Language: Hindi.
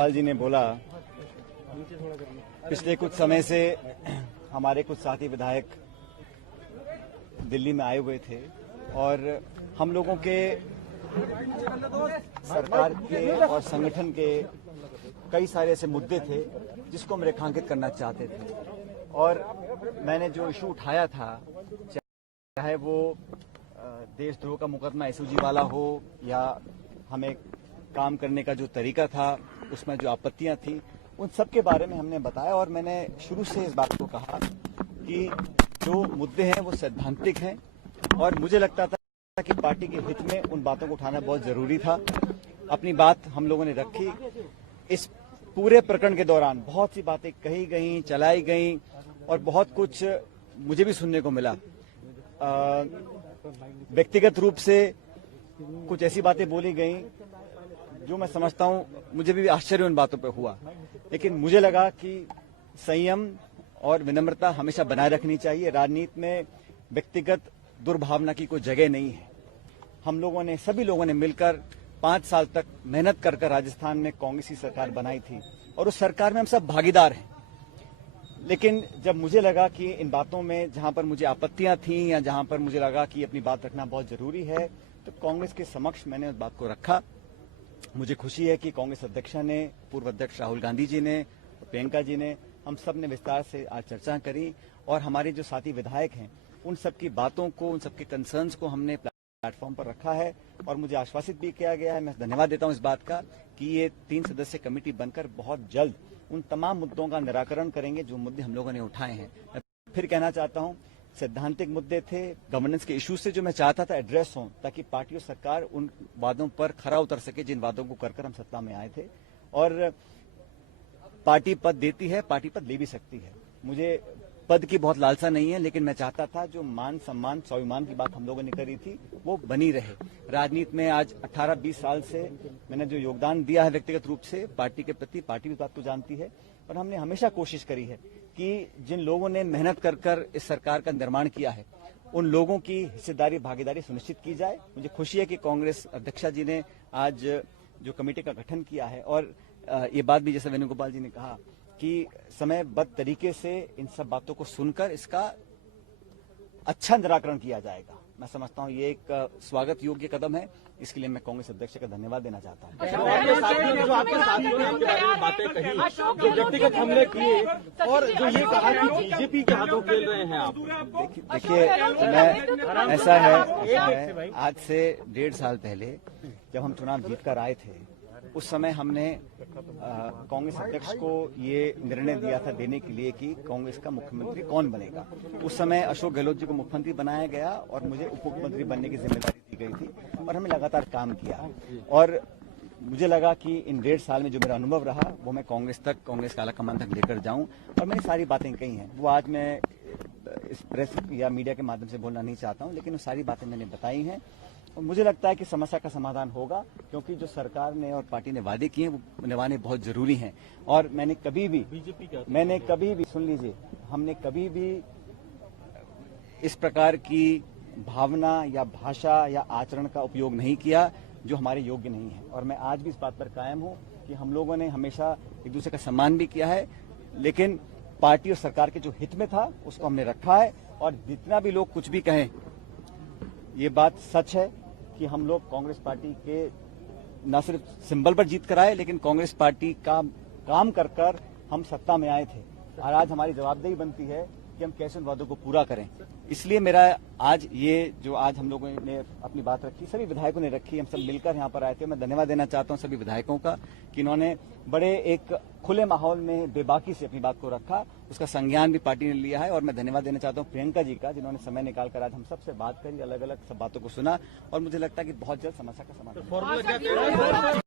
लाल जी ने बोला, पिछले कुछ समय से हमारे कुछ साथी विधायक दिल्ली में आए हुए थे और हम लोगों के सरकार के और संगठन के कई सारे ऐसे मुद्दे थे जिसको हम रेखांकित करना चाहते थे। और मैंने जो इशू उठाया था, चाहे वो देशद्रोह का मुकदमा एसओजी वाला हो या हमें काम करने का जो तरीका था उसमें जो आपत्तियां थी, उन सब के बारे में हमने बताया। और मैंने शुरू से इस बात को कहा कि जो मुद्दे हैं वो सैद्धांतिक हैं और मुझे लगता था कि पार्टी के हित में उन बातों को उठाना बहुत जरूरी था। अपनी बात हम लोगों ने रखी। इस पूरे प्रकरण के दौरान बहुत सी बातें कही गई, चलाई गई और बहुत कुछ मुझे भी सुनने को मिला। व्यक्तिगत रूप से कुछ ऐसी बातें बोली गई जो मैं समझता हूं मुझे भी आश्चर्य उन बातों पर हुआ, लेकिन मुझे लगा कि संयम और विनम्रता हमेशा बनाए रखनी चाहिए। राजनीति में व्यक्तिगत दुर्भावना की कोई जगह नहीं है। हम लोगों ने, सभी लोगों ने मिलकर 5 साल तक मेहनत कर राजस्थान में कांग्रेस की सरकार बनाई थी और उस सरकार में हम सब भागीदार हैं। लेकिन जब मुझे लगा कि इन बातों में जहां पर मुझे आपत्तियां थी या जहां पर मुझे लगा कि अपनी बात रखना बहुत जरूरी है, तो कांग्रेस के समक्ष मैंने उस बात को रखा। मुझे खुशी है कि कांग्रेस अध्यक्षा ने, पूर्व अध्यक्ष राहुल गांधी जी ने, प्रियंका जी ने, हम सब ने विस्तार से आज चर्चा करी और हमारे जो साथी विधायक हैं उन सब की बातों को, उन सबके कंसर्न्स को हमने प्लेटफॉर्म पर रखा है और मुझे आश्वासित भी किया गया है। मैं धन्यवाद देता हूं इस बात का कि ये 3 सदस्य कमेटी बनकर बहुत जल्द उन तमाम मुद्दों का निराकरण करेंगे जो मुद्दे हम लोगों ने उठाए हैं। मैं फिर कहना चाहता हूं, सैद्धांतिक मुद्दे थे, गवर्नेंस के इश्यूज से जो मैं चाहता था एड्रेस हों, ताकि पार्टी और सरकार उन वादों पर खरा उतर सके जिन वादों को कर हम सत्ता में आए थे। और पार्टी पद देती है, पार्टी पद ले भी सकती है। मुझे पद की बहुत लालसा नहीं है, लेकिन मैं चाहता था जो मान सम्मान स्वाभिमान की बात हम लोगों ने करी थी वो बनी रहे। राजनीति में आज 18-20 साल से मैंने जो योगदान दिया है व्यक्तिगत रूप से पार्टी के प्रति, पार्टी भी बात को जानती है और हमने हमेशा कोशिश करी है कि जिन लोगों ने मेहनत कर इस सरकार का निर्माण किया है उन लोगों की हिस्सेदारी, भागीदारी सुनिश्चित की जाए। मुझे खुशी है कि कांग्रेस अध्यक्षा जी ने आज जो कमेटी का गठन किया है और ये बात भी जैसे वेणुगोपाल जी ने कहा कि समयबद्ध तरीके से इन सब बातों को सुनकर इसका अच्छा निराकरण किया जाएगा। मैं समझता हूं ये एक स्वागत योग्य कदम है। इसके लिए मैं कांग्रेस अध्यक्ष का धन्यवाद देना चाहता हूं। जो आपके साथियों ने आपके बारे में बातें कही, जो व्यक्तिगत हमले किए और जो ये कहा कि बीजेपी के हाथों खेल रहे हैं आप, देखिए मैं ऐसा है आज से 1.5 साल पहले जब हम चुनाव जीतकर आए थे उस समय हमने कांग्रेस अध्यक्ष को ये निर्णय दिया था देने के लिए कि कांग्रेस का मुख्यमंत्री कौन बनेगा। उस समय अशोक गहलोत जी को मुख्यमंत्री बनाया गया और मुझे उप मुख्यमंत्री बनने की जिम्मेदारी दी गई थी और हमने लगातार काम किया। और मुझे लगा कि इन 1.5 साल में जो मेरा अनुभव रहा वो मैं कांग्रेस का आलाकमान तक लेकर जाऊं और मैंने सारी बातें कही हैं। वो आज मैं इस प्रेस या मीडिया के माध्यम से बोलना नहीं चाहता हूं, लेकिन वो सारी बातें मैंने बताई हैं और मुझे लगता है कि समस्या का समाधान होगा, क्योंकि जो सरकार ने और पार्टी ने वादे किए हैं वो निभाने बहुत जरूरी हैं। और मैंने कभी भी सुन लीजिए, हमने कभी भी इस प्रकार की भावना या भाषा या आचरण का उपयोग नहीं किया जो हमारे योग्य नहीं है। और मैं आज भी इस बात पर कायम हूं कि हम लोगों ने हमेशा एक दूसरे का सम्मान भी किया है, लेकिन पार्टी और सरकार के जो हित में था उसको हमने रखा है। और जितना भी लोग कुछ भी कहें, ये बात सच है कि हम लोग कांग्रेस पार्टी के न सिर्फ सिंबल पर जीत कर आए, लेकिन कांग्रेस पार्टी का काम कर हम सत्ता में आए थे और आज हमारी जवाबदेही बनती है कि हम कैसे उन वादों को पूरा करें। इसलिए मेरा आज ये जो आज हम लोगों ने अपनी बात रखी, सभी विधायकों ने रखी, हम सब मिलकर यहाँ पर आए थे। मैं धन्यवाद देना चाहता हूँ सभी विधायकों का कि इन्होंने बड़े एक खुले माहौल में बेबाकी से अपनी बात को रखा, उसका संज्ञान भी पार्टी ने लिया है। और मैं धन्यवाद देना चाहता हूँ प्रियंका जी का, जिन्होंने समय निकालकर आज हम सबसे बात करी, अलग अलग सब बातों को सुना और मुझे लगता है कि बहुत जल्द समस्या का समाधान।